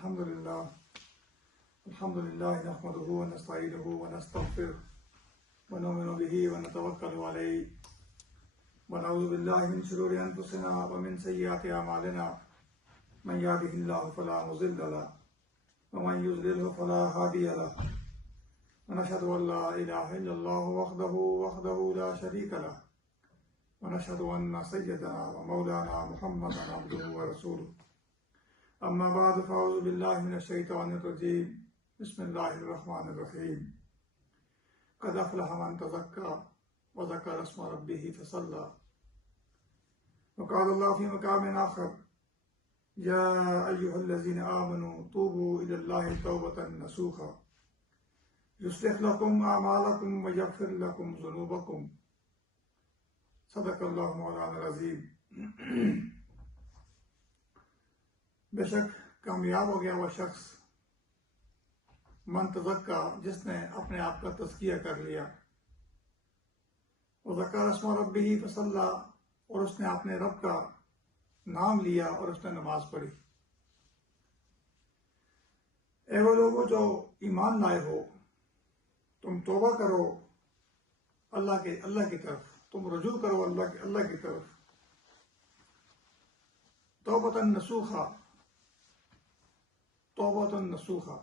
الحمد لله نحمده ونستعينه ونستغفره ونؤمن به ونتوكل عليه ونعوذ بالله من شرور أنفسنا ومن سيئات أعمالنا من يهده الله فلا مضل له ومن يضلل فلا هادي له ونشهد أن لا إله إلا الله وحده لا شريك له ونشهد أن سيدنا ومولانا محمدا عبده ورسوله أما بعد فأعوذ بالله من الشيطان الرجيم بسم الله الرحمن الرحيم قد أفلح من تزكى وذكر اسم ربه فصلى وقال الله في مقام آخر يا أيها الذين آمنوا توبوا إلى الله توبة نصوحا يصلح لكم أعمالكم ويغفر لكم ذنوبكم صدق اللہ مولانا العظیم۔ بے شک کامیاب ہو گیا وہ شخص من تزکا جس نے اپنے آپ کا تزکیہ کر لیا، وذکر اسم ربہ فصلی اور اس نے اپنے رب کا نام لیا اور اس نے نماز پڑھی۔ اے وہ لوگوں جو ایمان لائے ہو، تم توبہ کرو اللہ کی طرف، تم رجوع کرو اللہ کی طرف، توبۃ نصوحا، توبۃ نصوحا،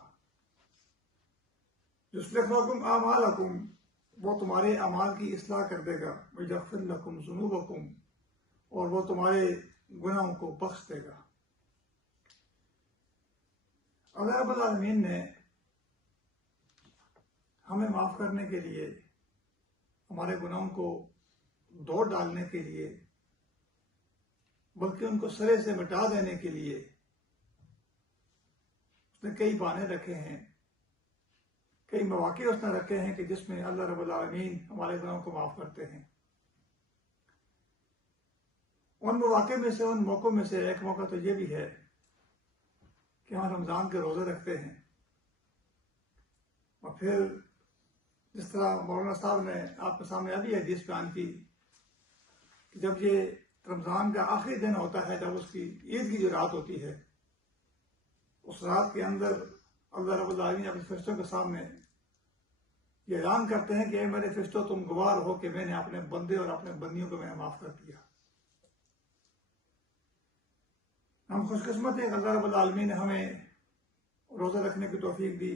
یصلح لکم اعمالکم، وہ تمہارے اعمال کی اصلاح کر دے گا، ویغفر لکم ذنوبکم، اور وہ تمہارے گناہوں کو بخش دے گا۔ اللہ رب العالمین نے ہمیں معاف کرنے کے لیے، ہمارے گناہوں کو دوڑ ڈالنے کے لیے، بلکہ ان کو سرے سے مٹا دینے کے لیے اس نے کئی بہانے رکھے ہیں، کئی مواقع اس نے رکھے ہیں کہ جس میں اللہ رب العالمین ہمارے گناہوں کو معاف کرتے ہیں۔ ان مواقع میں سے، ان موقعوں میں سے ایک موقع تو یہ بھی ہے کہ ہم رمضان کے روزے رکھتے ہیں، اور پھر جس طرح مولانا صاحب نے آپ کے سامنے ابھی حدیث بیان کی کہ جب یہ رمضان کا آخری دن ہوتا ہے، جب اس کی عید کی جو رات ہوتی ہے، اس رات کے اندر اللہ رب العالمین اپنے فرشتوں کے سامنے یہ اعلان کرتے ہیں کہ اے میرے فرشتوں، تم گوار ہو کہ میں نے اپنے بندے اور اپنے بندیوں کو میں نے معاف کر دیا۔ ہم خوش قسمت ہیں کہ اللہ رب العالمین نے ہمیں روزہ رکھنے کی توفیق دی،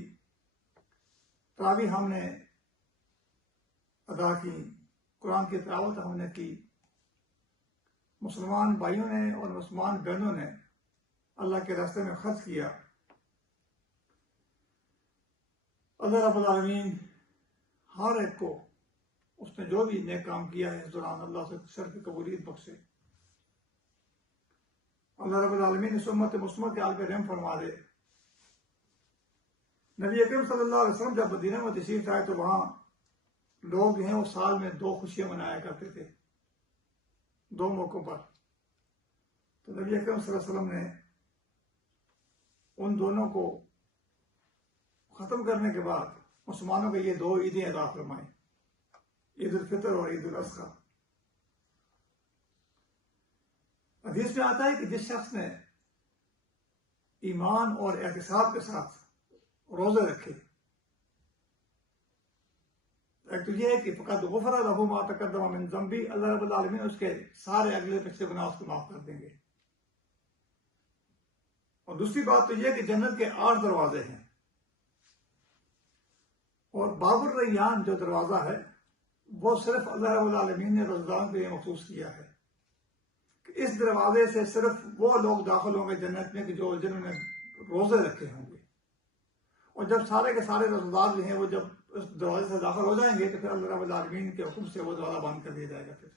تراویح ہم نے ادا کی، قرآن کی تلاوت ہم نے کی، مسلمان بھائیوں نے اور مسلمان بہنوں نے اللہ کے راستے میں خرچ کیا۔ اللہ رب العالمین ہر ایک کو اس نے جو بھی نیک کام کیا ہے اس دوران اللہ سے شرف قبولیت بخشے۔ اللہ رب العالمین اس امت مسلمہ کے حال پہ رحم فرما دے۔ نبی اکرم صلی اللہ علیہ وسلم جب مدینہ میں تشریف لائے تو وہاں لوگ جو ہیں وہ سال میں 2 خوشیاں منایا کرتے تھے، 2 موقعوں پر۔ تو نبی اکرم صلی اللہ علیہ وسلم نے ان دونوں کو ختم کرنے کے بعد مسلمانوں کے یہ 2 عیدیں ادا فرمائیں، عید الفطر اور عید الاضحیٰ۔ حدیث میں آتا ہے کہ جس شخص نے ایمان اور احتساب کے ساتھ روزے رکھے، ایک تو یہ ہے کہ فقط غفر لہ ما تقدم من ذنبہ، اللہ رب العالمین اس کے سارے اگلے پچھلے گناہ اس کو معاف کر دیں گے۔ اور دوسری بات تو یہ کہ جنت کے 8 دروازے ہیں، اور باب الریان جو دروازہ ہے وہ صرف اللہ رب العالمین نے روزداروں کے لیے مخصوص کیا ہے کہ اس دروازے سے صرف وہ لوگ داخل ہوں گے جنت میں کہ جنہوں نے روزے رکھے ہوں گے۔ اور جب سارے کے سارے روزدار جو ہیں وہ جب اس دروازے سے داخل ہو جائیں گے تو پھر اللہ رب العالمین کے حکم سے وہ دروازہ بند کر دیا جائے گا۔ پھر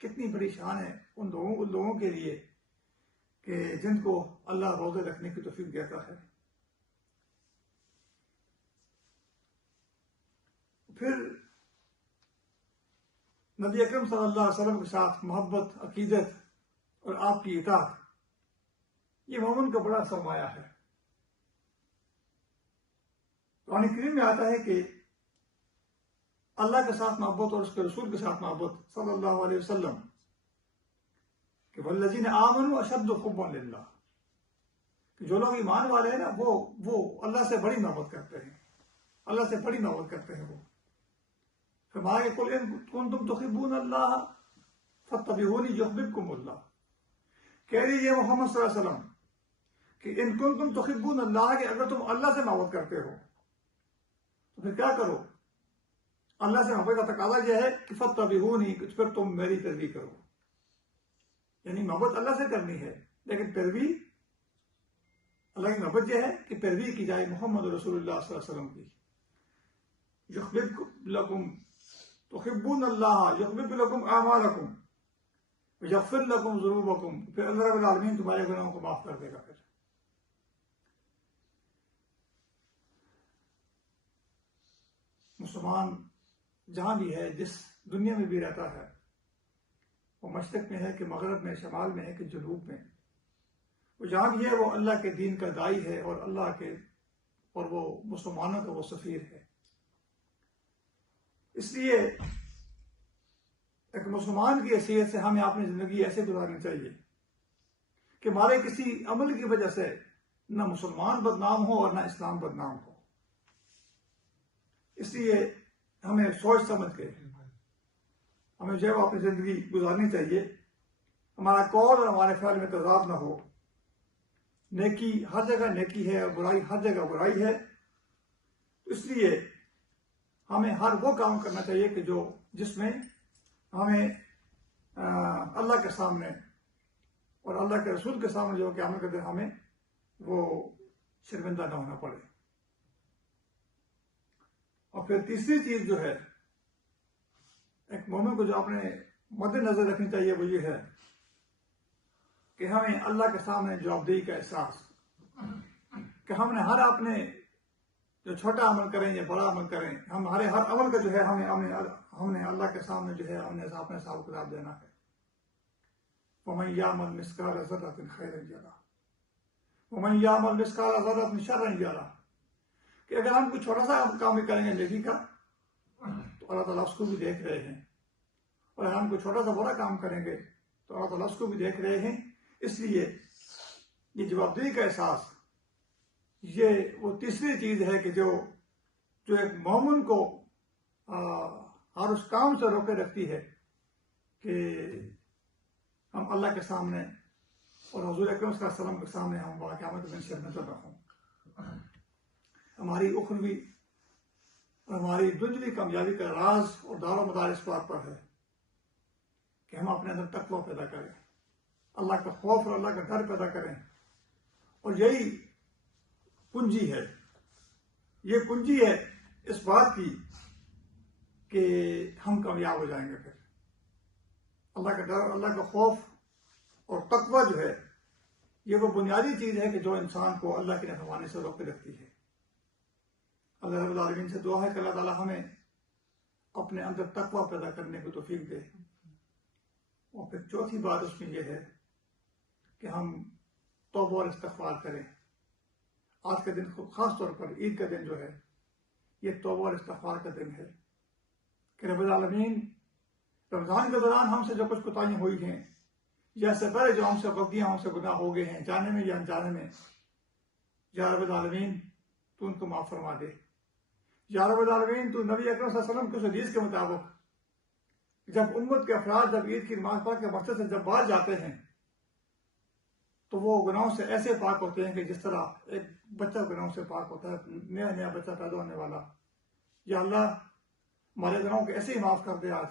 کتنی بڑی شان ہے ان لوگوں کے لیے کہ جن کو اللہ روزے رکھنے کی توفیق دیتا ہے۔ پھر نبی اکرم صلی اللہ علیہ وسلم کے ساتھ محبت، عقیدت اور آپ کی اطاعت، یہ مومن کا بڑا سرمایہ ہے۔ قرآن کریم میں آتا ہے کہ اللہ کے ساتھ محبت اور اس کے رسول کے ساتھ محبت صلی اللہ علیہ وسلم کہ والذین آمنوا اشد حبا للہ، کہ جو لوگ ایمان والے ہیں نا وہ اللہ سے بڑی محبت کرتے ہیں، اللہ سے بڑی محبت کرتے ہیں. وہ فرمایا کہ قل ان کنتم تحبون اللہ فاتبعونی یحببکم اللہ. کہہ دیجیے محمد صلی اللہ علیہ وسلم کہ ان کنتم تحبون اللہ، کہ اگر تم اللہ سے محبت کرتے ہو تو پھر کیا کرو؟ اللہ سے محبت کا تقاضا یہ ہے کہ فاتبعونی، پھر تم میری پیروی کرو. یعنی محبت اللہ سے کرنی ہے، لیکن پیروی اللہ کی محبت یہ ہے کہ پیروی کی جائے محمد رسول اللہ صلی اللہ علیہ وسلم کی. یحبب لکم، تحبون اللہ یحبب لکم اعمالکم ویغفر لکم ذنوبکم، پھر اللہ رب العالمین تمہارے گناہوں کو معاف کر دے گا. پھر مسلمان جہاں بھی ہے، جس دنیا میں بھی رہتا ہے، وہ مشرق میں ہے کہ مغرب میں، شمال میں ہے کہ جنوب میں، وہ جہاں بھی ہے وہ اللہ کے دین کا داعی ہے اور اللہ کے اور وہ مسلمانوں کا وہ سفیر ہے. اس لیے ایک مسلمان کی حیثیت سے ہمیں اپنی زندگی ایسے گزارنی چاہیے کہ ہمارے کسی عمل کی وجہ سے نہ مسلمان بدنام ہو اور نہ اسلام بدنام ہو. اس لیے ہمیں سوچ سمجھ کے ہمیں جو اپنی زندگی گزارنی چاہیے، ہمارا قول اور ہمارے فعل میں تضاد نہ ہو. نیکی ہر جگہ نیکی ہے اور برائی ہر جگہ برائی ہے. اس لیے ہمیں ہر وہ کام کرنا چاہیے کہ جس میں ہمیں اللہ کے سامنے اور اللہ کے رسول کے سامنے جو قیامت کے دن ہمیں وہ شرمندہ نہ ہونا پڑے. اور پھر تیسری چیز جو ہے ایک مومن کو جو اپنے مد نظر رکھنی چاہیے وہ یہ ہے کہ ہمیں اللہ کے سامنے جوابدہی کا احساس، کہ ہم نے ہر اپنے جو چھوٹا عمل کریں یا بڑا عمل کریں، ہم ہر عمل کا جو ہے ہم نے اللہ کے سامنے جو ہے ہم نے اپنے حساب کتاب دینا ہے. وَمَن يَعْمَلْ مِثْقَالَ ذَرَّةٍ خَيْرًا يَرَهُ وَمَن يَعْمَلْ مِثْقَالَ ذَرَّةٍ شَرًّا يَرَهُ. کہ اگر ہم کوئی چھوٹا سا کام بھی کریں گے نیکی کا تو اللہ تعالیٰ اس کو بھی دیکھ رہے ہیں، اور اگر ہم کوئی چھوٹا سا بڑا کام کریں گے تو اللہ تعالیٰ اس کو بھی دیکھ رہے ہیں. اس لیے یہ جوابدہی کا احساس، یہ وہ تیسری چیز ہے کہ جو ایک مومن کو ہر اس کام سے روکے رکھتی ہے کہ ہم اللہ کے سامنے اور حضور اکرم صلی اللہ علیہ وسلم کے سامنے ہم قیامت کے دن شرمندہ نہ ہوں. ہماری اخروی اور ہماری دنیوی کامیابی کا راز اور دار و مدار اس بات پر ہے کہ ہم اپنے اندر تقویٰ پیدا کریں، اللہ کا خوف اور اللہ کا ڈر پیدا کریں. اور یہی کنجی ہے، یہ کنجی ہے اس بات کی کہ ہم کامیاب ہو جائیں گے. پھر اللہ کا ڈر، اللہ کا خوف اور تقویٰ جو ہے یہ وہ بنیادی چیز ہے کہ جو انسان کو اللہ کی نافرمانی سے روکے رکھتی ہے. اللہ رب العالمین سے دعا ہے کہ اللہ تعالیٰ ہمیں اپنے اندر تقویٰ پیدا کرنے کو توفیق دے. اور پھر چوتھی بات اس میں یہ ہے کہ ہم توبہ اور استغفار کریں. آج کا دن خاص طور پر عید کا دن جو ہے یہ توبہ اور استغفار کا دن ہے کہ رب العالمین رمضان کے دوران ہم سے جو کچھ کوتاہیاں ہوئی ہیں یا اس سے پہلے جو ہم سے غلطیاں ہم سے گناہ ہو گئے ہیں جانے میں یا انجانے میں، یا رب العالمین تو ان کو معاف فرما دے. یا رب العالمین تو نبی اکرم صلی اللہ علیہ وسلم کے حدیث کے مطابق جب امت کے افراد جب عید کی نماز پڑھ کے مسجد سے جب باہر جاتے ہیں تو وہ گناہوں سے ایسے پاک ہوتے ہیں کہ جس طرح ایک بچہ گناہوں سے پاک ہوتا ہے، نیا بچہ پیدا ہونے والا. یا اللہ ہمارے گناہوں کو ایسے ہی معاف کر دے. آج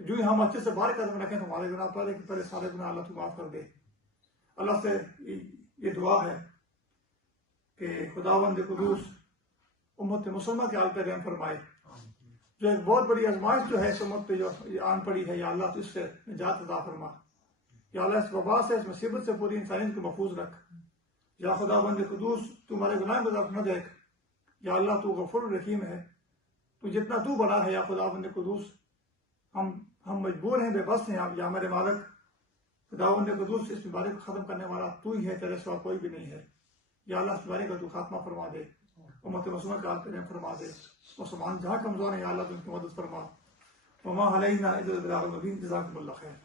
جو ہی ہم مسجد سے باہر قدم رکھیں تو ہمارے گناہ پہلے سارے گناہ اللہ تو معاف کر دے. اللہ سے یہ دعا ہے کہ خداوند قدوس امت مسلمہ کے حال پہ رحم فرمائے. جو ایک بہت بڑی آزمائش جو ہے اس امت پہ جو آن پڑی ہے، یا اللہ تو اس سے نجات عطا فرما. یا اللہ اس وبا سے، اس مصیبت سے پوری انسانیت کو محفوظ رکھ. یا خداوند قدوس تو ہمارے گناہ کو طرف نہ دیکھ. یا اللہ تو غفور الرحیم ہے، تو جتنا تو بڑا ہے یا خداوند قدوس ہم مجبور ہیں، بے بس ہیں. یا ہمارے مالک خداوند قدوس اس بیماری کو ختم کرنے والا تو ہی ہے، تیرے سوا کوئی بھی نہیں ہے. یا اللہ اس بیماری کا تو خاتمہ فرما دے، امت مسلمہ کا حال فرما دے. مسلمان جہاں کمزور ہیں یا اللہ تو ان کی مدد فرما. وما علینا الا البلاغ المبین. جزاکم اللہ خیر.